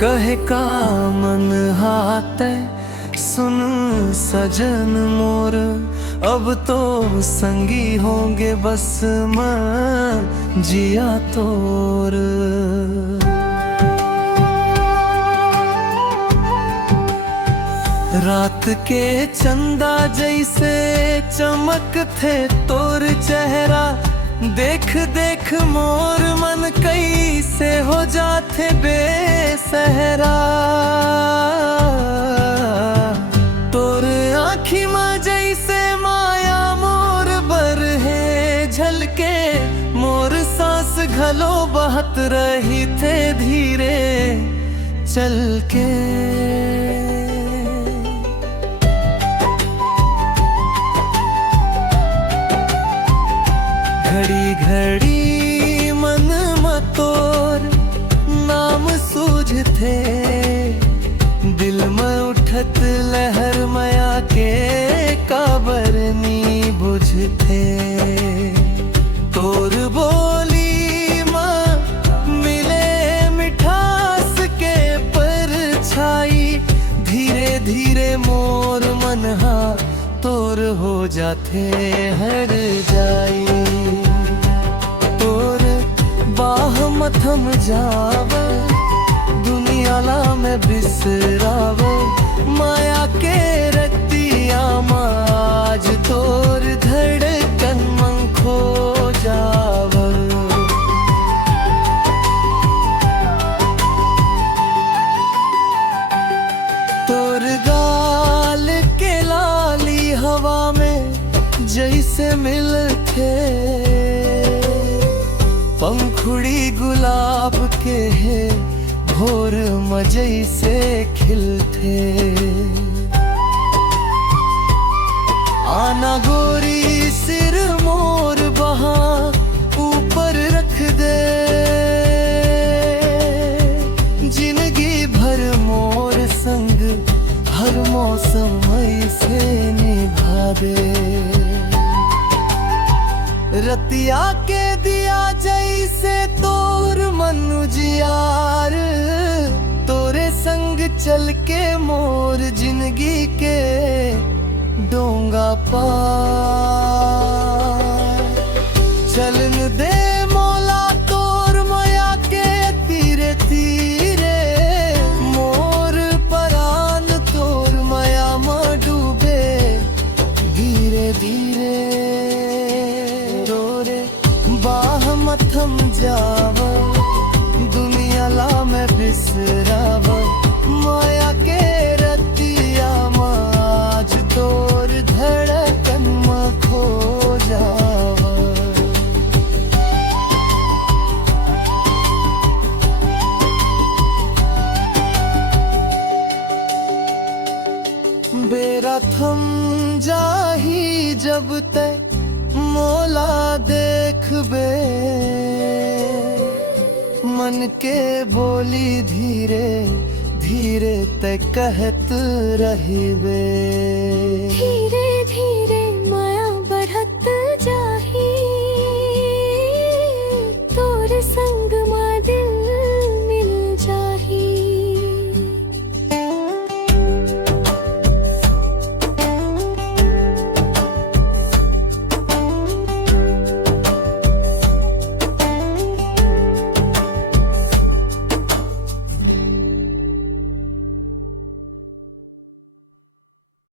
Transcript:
कहे का मन हाते सुन सजन मोर, अब तो संगी होंगे बस मैं जिया तोर। रात के चंदा जैसे चमक थे तोर चेहरा, देख देख मोर मन कैसे हो जाते बेसहरा। तोर आँखी में जैसे माया मोर बर है झलके, मोर सांस घलो बहत रही थे धीरे चल के। घड़ी घड़ी मन में तोर नाम सूझते, दिल में उठत लहर माया के काबरनी बुझते। तोर बोली में मिले मिठास के परछाई, धीरे धीरे मोर मनहा तोर हो जाते हर जाई। तोर बाह मथम जाव दुनिया ला में बिसराव, माया के रतिया आज तोर धड़कन मन खो जाव। तोर गाल के लाली हवा में जैसे मिलते, पंखुड़ी गुलाब के है भोर मजई से खिलते। आना गोरी सिर मोर बहा ऊपर रख दे, जिंदगी भर मोर संग हर मौसम से निभा दे। रतिया के दिया जैसे तोर मनुजियार, तोरे संग चल के मोर जिंदगी के डोंगा पार। चलन दे मौला तोर माया के तीरे तीरे, मोर परान तोर माया में डूबे धीरे धीरे। बाह मथम जाव दुनिया ला में बिसराव, माया के रतिया आज तोर धड़कन में खो जाव। बेरा थम जाही जब तक मौला देखबे, मन के बोली धीरे धीरे तक कहत रहिबे।